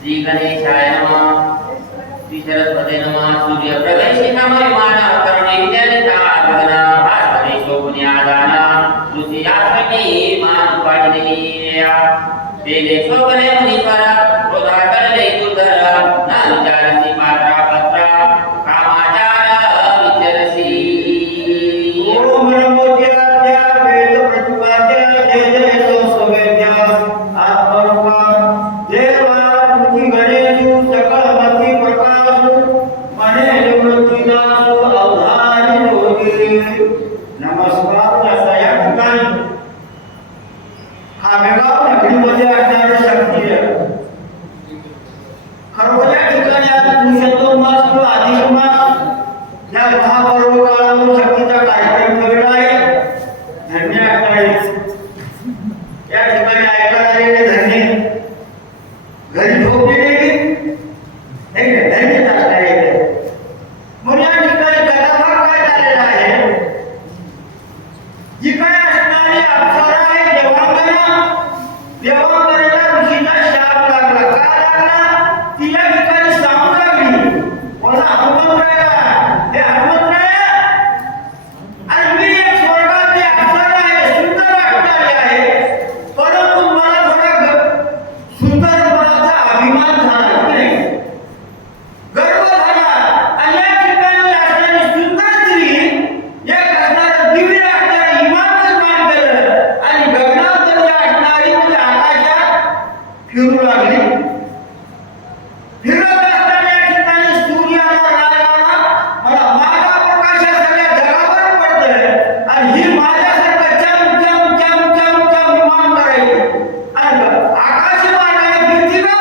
श्री गणेशाय नमः श्री सरस्वती नमः सूर्य प्रवेशी नमः विमान करुणे विद्यानिता भगना भास्करे शोभन्यादाना ऋषियास्मि मान पाडिनेया तेले शोभने मुनीश्वर क्रोधा करले दुर्धर न विचारसी पात्रा पत्रा कामाचार विचरसी ओम नमो ज्ञात्या वेद प्रतिपाद्या जय जय सोमेद्या आत्मरूपा देवा तुझी गणेशु सकलमती प्रकाशु मने निवृत्तीदासु अवधारी योगी नमस्कार या ठिकाणी खामेगाव नगरीमध्ये असणारी शक्ती आहे खरोखर या ठिकाणी आज पुरुषोत्तम मास किंवा अधिक मास या महापर्व काळामध्ये शक्तीचा कार्यक्रम ठेवला आहे धन्य आहे या ठिकाणी ऐकायला आलेले धन्य घरी झोपलेले नाही धन्य असणारे म्हणून या ठिकाणी कथाभाग काय झालेला आहे जी काय असणारी अप्सरा आहे देवांगना ऋषीचा शाप लागला का लागला ती या ठिकाणी सांगू लागली कोणा हनुमंतरायाला हे हनुमंतराया आणि मी एक स्वर्गातली अप्सरा आहे सुंदर वाटणारी आहे परंतु मला थोडा सुंदरपणाचा अभिमान झाला की नाही गर्व झाला आणि या ठिकाणी असणारी सुंदर स्त्री एक असणारं दिव्य असणारं इमान निर्माण केलं आणि गगनामध्ये असणारी म्हणजे आकाशात फिरू लागली फिरत असताना या ठिकाणी सूर्याला रागाला मला माझा प्रकाश या सगळ्या जगावर पडतोय आणि ही माझ्यासारखं चम चम चम चम चम विमान करायची आणि आकाश मार्गाने फिरती का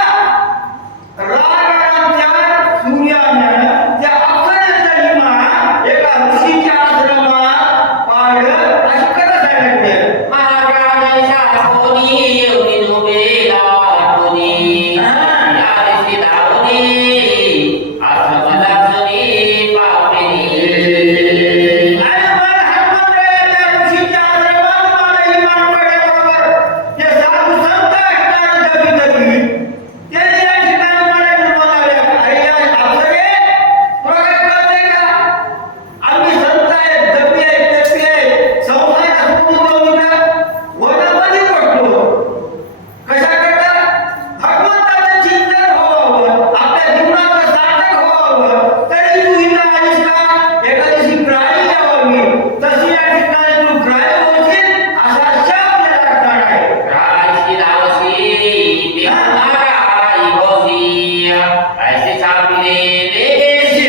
रागाच्या सूर्यानं त्या अप्सरेचं विमान एका ऋषीच्या आश्रमात पाडलं अशी कथा सांगितली महाराजा कोणी एवढी नोबेला कोणी यावेळी धावणे आश्रमदासनी पावणे आणि मला हनुमंतरायाच्या ऋषीच्या आश्रमात मला विमान पडल्याबरोबर ते साधू संत असणारे जगी त्यांनी या ठिकाणी मला बोलावले अरे या अप्सरे तुला काय कळतंय का आम्ही संत आहेत जपी आहेत तपी आहेत संसारात सोडून वनामध्ये पडतो कशा करता भगवंताचं चिंतन व्हावं आपल्या जीवनाचं सार्थक व्हावं तरी तू इथं आलीस का एखादी ग्राही यावी तशी या ठिकाणी तू ग्राह्य होशील असा शाप आपल्याला असणार आहे राशी लावसी देवनाराई होसी ऐसे छापिले देशे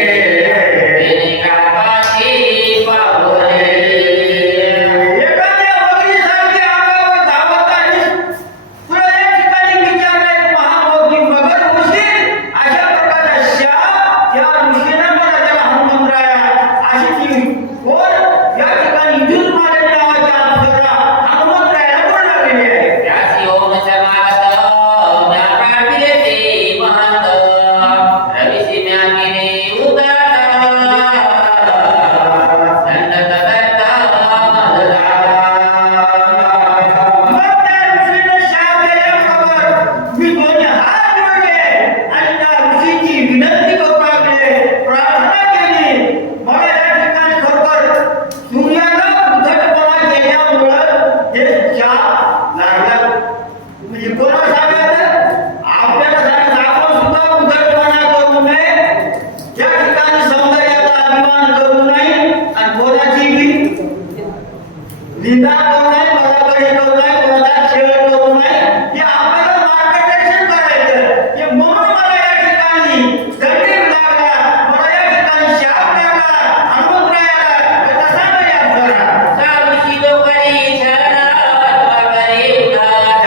देने कापाशी पावले एखाद्या मगरीसारखी अंगावर धावत आलीस तुला या ठिकाणी विचारलंय महाभोगी मगर होशील अशा प्रकारचा शाप त्या ऋषीनं मला त्याला हनुमंतराया अशी ती कोण या ठिकाणी युद्धमाले नावाच्या अप्सरा हनुमंतरायाला बोलणारी आहे त्यासी ओम समागत ज्ञापाविले ते महंत रविसी म्यागिने उदाता दंडत दत्ता मददा मग त्या ऋषीनं शाप दिल्याबरोबर मी दोन्ही हात जोडले आणि त्या ऋषीची विनंती करू लागले प्रार्थना केली मला या ठिकाणी खरोखर सूर्याला उद्धटपणा केल्यामुळं हे शाप लागला म्हणजे कोणा सांगायचं आपल्याला सांगायचं आपण सुद्धा उद्धटपणा करू नये या ठिकाणी सौंदर्याचा अभिमान करू नये आणि कोणाची निंदा करू नये बरोबरी करू नये कोणाचा खेळ करू नये हे आपल्याला मार्गदर्शन करायचं हे म्हणून मला या ठिकाणी दंडीत लागला मला या ठिकाणी शाप लागला हनुमंतरायाला कसा नाही आपल्याला सावशी लोकरी शरणा करे उदाता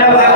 दुसऱ्या